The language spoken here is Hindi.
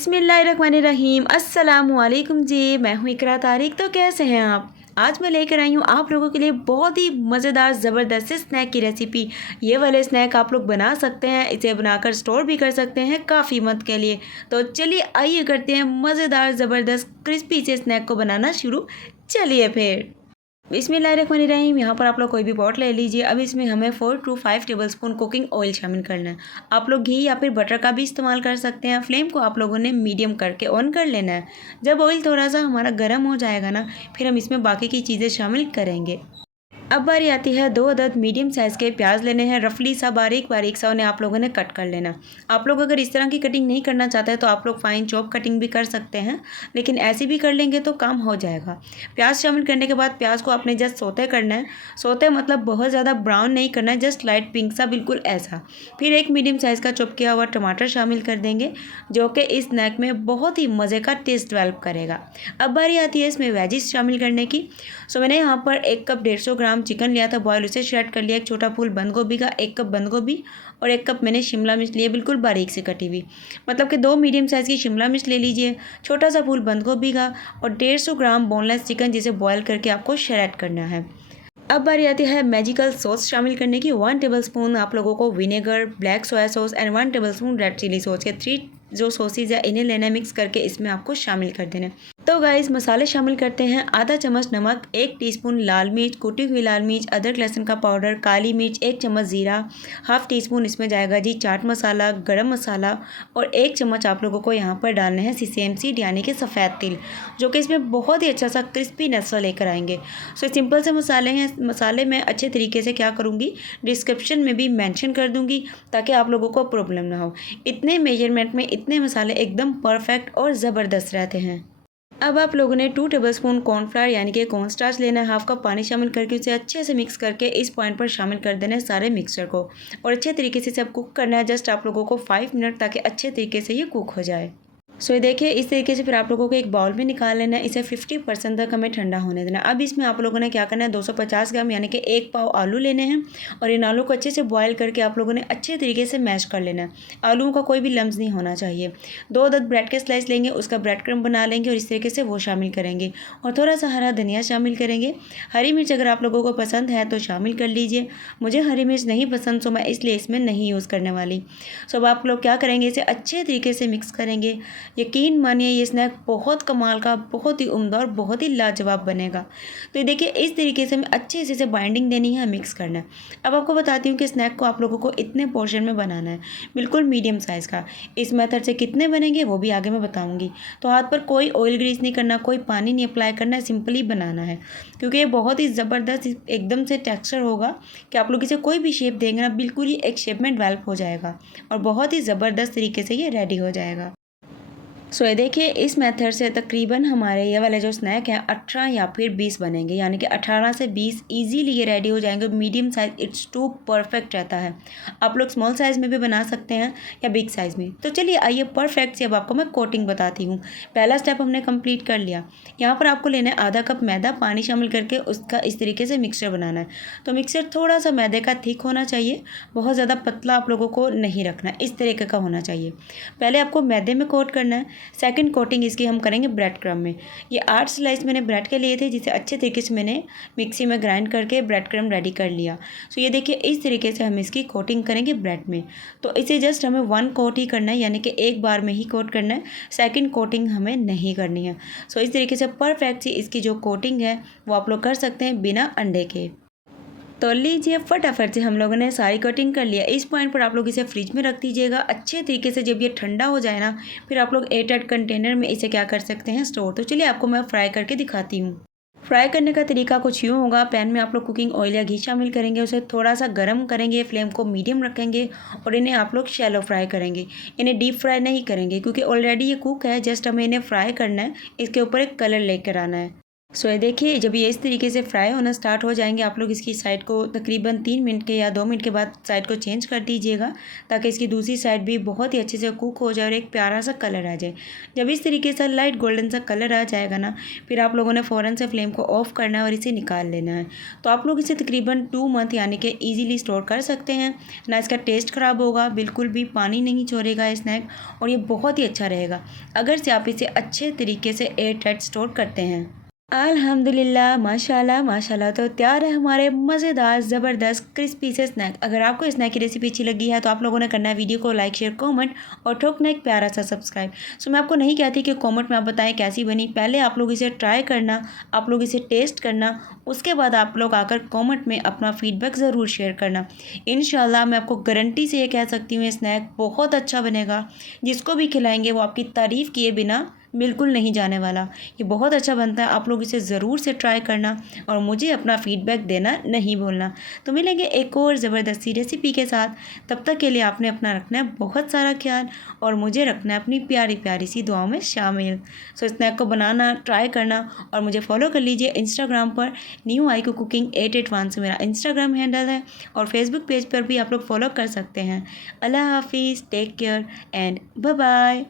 बिस्मिल्लाहिर्रहमानिर्रहीम अस्सलामुअलैकुम जी। मैं हूँ इकरा तारिक। तो कैसे हैं आप? आज मैं लेकर आई हूँ आप लोगों के लिए बहुत ही मज़ेदार ज़बरदस्त स्नैक की रेसिपी। ये वाले स्नैक आप लोग बना सकते हैं, इसे बनाकर स्टोर भी कर सकते हैं काफ़ी मद के लिए। तो चलिए आइए करते हैं मज़ेदार ज़बरदस्त क्रिस्पी से स्नैक को बनाना शुरू। चलिए फिर बिस्मिल्लाहिर्रहमानिर्रहीम। यहाँ पर आप लोग कोई भी पॉट ले लीजिए। अब इसमें हमें 4 to 5 टेबलस्पून कुकिंग ऑयल शामिल करना है। आप लोग घी या फिर बटर का भी इस्तेमाल कर सकते हैं। फ्लेम को आप लोगों ने मीडियम करके ऑन कर लेना है। जब ऑयल थोड़ा सा हमारा गर्म हो जाएगा ना, फिर हम इसमें बाकी की चीज़ें शामिल करेंगे। अब बारी आती है 2 अदद मीडियम साइज़ के प्याज लेने हैं। रफली सा बारीक बारीक सा उन्हें आप लोगों ने कट कर लेना। आप लोग अगर इस तरह की कटिंग नहीं करना चाहते तो आप लोग फाइन चॉप कटिंग भी कर सकते हैं, लेकिन ऐसी भी कर लेंगे तो काम हो जाएगा। प्याज शामिल करने के बाद प्याज को आपने जस्ट सोते करना है। सोते मतलब बहुत ज़्यादा ब्राउन नहीं करना है, जस्ट लाइट पिंक सा, बिल्कुल ऐसा। फिर एक मीडियम साइज़ का चॉप किया हुआ टमाटर शामिल कर देंगे, जो कि इस स्नैक में बहुत ही मज़े का टेस्ट डेवलप करेगा। अब बारी आती है इसमें वेजिस शामिल करने की। सो मैंने यहाँ पर 1 कप 150 ग्राम चिकन लिया था बॉयल, उसे श्रेड कर लिया। एक छोटा फूल बंद गोभी का, 1 कप बंद गोभी और 1 कप मैंने शिमला मिर्च लिए बिल्कुल बारीक से कटी हुई। मतलब कि 2 मीडियम साइज़ की शिमला मिर्च ले लीजिए, छोटा सा फूल बंद गोभी का और 150 ग्राम बोनलेस चिकन, जिसे बॉयल करके आपको श्रेड करना है। अब बारी आती है मैजिकल सॉस शामिल करने की। 1 टेबलस्पून आप लोगों को vinegar, black soya sauce and 1 tablespoon red chilli sauce के 3 जो सॉसेज है इन्हें लेना, मिक्स करके इसमें आपको शामिल कर देना। तो गाइस मसाले शामिल करते हैं। आधा चम्मच नमक, 1 टीस्पून लाल मिर्च, कुटी हुई लाल मिर्च, अदरक लहसुन का पाउडर, काली मिर्च, 1 चम्मच जीरा, हाफ टी स्पून इसमें जाएगा जी चाट मसाला, गरम मसाला और 1 चम्मच आप लोगों को यहाँ पर डालने हैं सीसेम सीड यानी कि सफ़ेद तिल, जो कि इसमें बहुत ही अच्छा सा क्रिस्पी नस्सा लेकर आएंगे। सो सिंपल से मसाले हैं। मसाले मैं अच्छे तरीके से क्या करूँगी, डिस्क्रिप्शन में भी मेंशन कर दूँगी ताकि आप लोगों को प्रॉब्लम ना हो। इतने मेजरमेंट में इतने मसाले एकदम परफेक्ट और ज़बरदस्त रहते हैं। अब आप लोगों ने 2 टेबलस्पून कॉर्नफ्लावर यानी कि कॉर्नस्टार्च लेना है। हाफ कप पानी शामिल करके उसे अच्छे से मिक्स करके इस पॉइंट पर शामिल कर देना है सारे मिक्सचर को और अच्छे तरीके से सब कुक करना है। जस्ट आप लोगों को 5 मिनट, ताकि अच्छे तरीके से ये कुक हो जाए। सो ये देखिए इस तरीके से फिर आप लोगों को एक बाउल में निकाल लेना है। इसे 50% तक हमें ठंडा होने देना। अब इसमें आप लोगों ने क्या करना है, 250 ग्राम यानी कि 1 पाव आलू लेने हैं और इन आलू को अच्छे से बॉयल करके आप लोगों ने अच्छे तरीके से मैश कर लेना है। आलूओं का कोई भी लम्स नहीं होना चाहिए। 2 अदद ब्रेड के स्लाइस लेंगे, उसका ब्रेड क्रम्ब बना लेंगे और इस तरीके से वो शामिल करेंगे और थोड़ा सा हरा धनिया शामिल करेंगे। हरी मिर्च अगर आप लोगों को पसंद है तो शामिल कर लीजिए। मुझे हरी मिर्च नहीं पसंद, तो मैं इसलिए इसमें नहीं यूज़ करने वाली। सो अब आप लोग क्या करेंगे, इसे अच्छे तरीके से मिक्स करेंगे। यकीन मानिए ये स्नैक बहुत कमाल का, बहुत ही उम्दा और बहुत ही लाजवाब बनेगा। तो ये देखिए इस तरीके से हमें अच्छे से इसे बाइंडिंग देनी है, मिक्स करना है। अब आपको बताती हूँ कि स्नैक को आप लोगों को इतने पोर्शन में बनाना है, बिल्कुल मीडियम साइज़ का। इस मेथड से कितने बनेंगे वो भी आगे मैं बताऊँगी। तो हाथ पर कोई ऑयल ग्रीस नहीं करना, कोई पानी नहीं अप्लाई करना है, सिंपली बनाना है, क्योंकि ये बहुत ही ज़बरदस्त एकदम से टेक्सचर होगा कि आप लोग इसे कोई भी शेप देंगे ना, बिल्कुल ही एक शेप में डेवलप हो जाएगा और बहुत ही ज़बरदस्त तरीके से ये रेडी हो जाएगा। सो ये देखिए इस मेथड से तकरीबन हमारे ये वाले जो स्नैक है 18 या फिर 20 बनेंगे, यानी कि 18 से 20 इजीली ये रेडी हो जाएंगे। Medium size it's too perfect रहता है। आप लोग स्मॉल साइज़ में भी बना सकते हैं या बिग साइज़ में। तो चलिए आइए परफेक्ट से अब आपको मैं कोटिंग बताती हूँ। पहला स्टेप हमने कंप्लीट कर लिया। यहाँ पर आपको लेना है आधा कप मैदा, पानी शामिल करके उसका इस तरीके से मिक्सचर बनाना है। तो मिक्सचर थोड़ा सा मैदे का थिक होना चाहिए, बहुत ज़्यादा पतला आप लोगों को नहीं रखना, इस तरीके का होना चाहिए। पहले आपको मैदे में कोट करना है। सेकंड कोटिंग इसकी हम करेंगे ब्रेड क्रम में। ये 8 स्लाइस मैंने ब्रेड के लिए थे, जिसे अच्छे तरीके से मैंने मिक्सी में ग्राइंड करके ब्रेड क्रम रेडी कर लिया। सो ये देखिए इस तरीके से हम इसकी कोटिंग करेंगे ब्रेड में। तो इसे जस्ट हमें 1 कोट ही करना है, यानी कि एक बार में ही कोट करना है, सेकंड कोटिंग हमें नहीं करनी है। सो इस तरीके से परफेक्ट सी इसकी जो कोटिंग है वो आप लोग कर सकते हैं बिना अंडे के। तो लीजिए फटाफट से हम लोगों ने सारी कटिंग कर लिया। इस पॉइंट पर आप लोग इसे फ्रिज में रख दीजिएगा अच्छे तरीके से। जब ये ठंडा हो जाए ना, फिर आप लोग एयरटाइट कंटेनर में इसे क्या कर सकते हैं, स्टोर। तो चलिए आपको मैं फ्राई करके दिखाती हूँ। फ्राई करने का तरीका कुछ यूँ होगा। पैन में आप लोग कुकिंग ऑयल या घी शामिल करेंगे, उसे थोड़ा सा गर्म करेंगे, फ्लेम को मीडियम रखेंगे और इन्हें आप लोग शैलो फ्राई करेंगे। इन्हें डीप फ्राई नहीं करेंगे, क्योंकि ऑलरेडी ये कुक है, जस्ट हमें इन्हें फ्राई करना है। इसके ऊपर एक कलर लेकर आना है। सो ये देखिए, जब ये इस तरीके से फ्राई होना स्टार्ट हो जाएंगे, आप लोग इसकी साइड को तकरीबन 3 मिनट के या 2 मिनट के बाद साइड को चेंज कर दीजिएगा, ताकि इसकी दूसरी साइड भी बहुत ही अच्छे से कुक हो जाए और एक प्यारा सा कलर आ जाए। जब इस तरीके से लाइट गोल्डन सा कलर आ जाएगा ना, फिर आप लोगों ने फ़ौरन से फ्लेम को ऑफ करना है और इसे निकाल लेना है। तो आप लोग इसे तकरीबन 2 मंथ यानी कि ईज़िली स्टोर कर सकते हैं। ना इसका टेस्ट ख़राब होगा, बिल्कुल भी पानी नहीं छोड़ेगा ये स्नैक, और ये बहुत ही अच्छा रहेगा अगर से आप इसे अच्छे तरीके से एयर टाइट स्टोर करते हैं। अल्हम्दुलिल्लाह, माशाल्लाह माशाल्लाह। तो तैयार है हमारे मज़ेदार ज़बरदस्त क्रिस्पी से स्नैक। अगर आपको इस स्नैक की रेसिपी अच्छी लगी है तो आप लोगों ने करना है वीडियो को लाइक शेयर कमेंट और ठोकना एक प्यारा सा सब्सक्राइब। सो मैं आपको नहीं कहती कि कमेंट में आप बताएं कैसी बनी, पहले आप लोग इसे ट्राई करना, आप लोग इसे टेस्ट करना, उसके बाद आप लोग आकर कमेंट में अपना फ़ीडबैक ज़रूर शेयर करना। इंशाल्लाह मैं आपको गारंटी से ये कह सकती हूँ, ये स्नैक बहुत अच्छा बनेगा। जिसको भी खिलाएंगे वो आपकी तारीफ़ किए बिना बिल्कुल नहीं जाने वाला। ये बहुत अच्छा बनता है, आप लोग इसे ज़रूर से ट्राई करना और मुझे अपना फ़ीडबैक देना नहीं भूलना। तो मिलेंगे एक और ज़बरदस्त सी रेसिपी के साथ। तब तक के लिए आपने अपना रखना है बहुत सारा ख्याल और मुझे रखना है अपनी प्यारी प्यारी सी दुआओं में शामिल। सो स्नैक को बनाना ट्राई करना और मुझे फॉलो कर लीजिए इंस्टाग्राम पर, न्यू आईकू कुकिंग 881 से मेरा इंस्टाग्राम हैंडल है, और फेसबुक पेज पर भी आप लोग फॉलो कर सकते हैं। अल्लाह हाफिज़, take care and bye bye.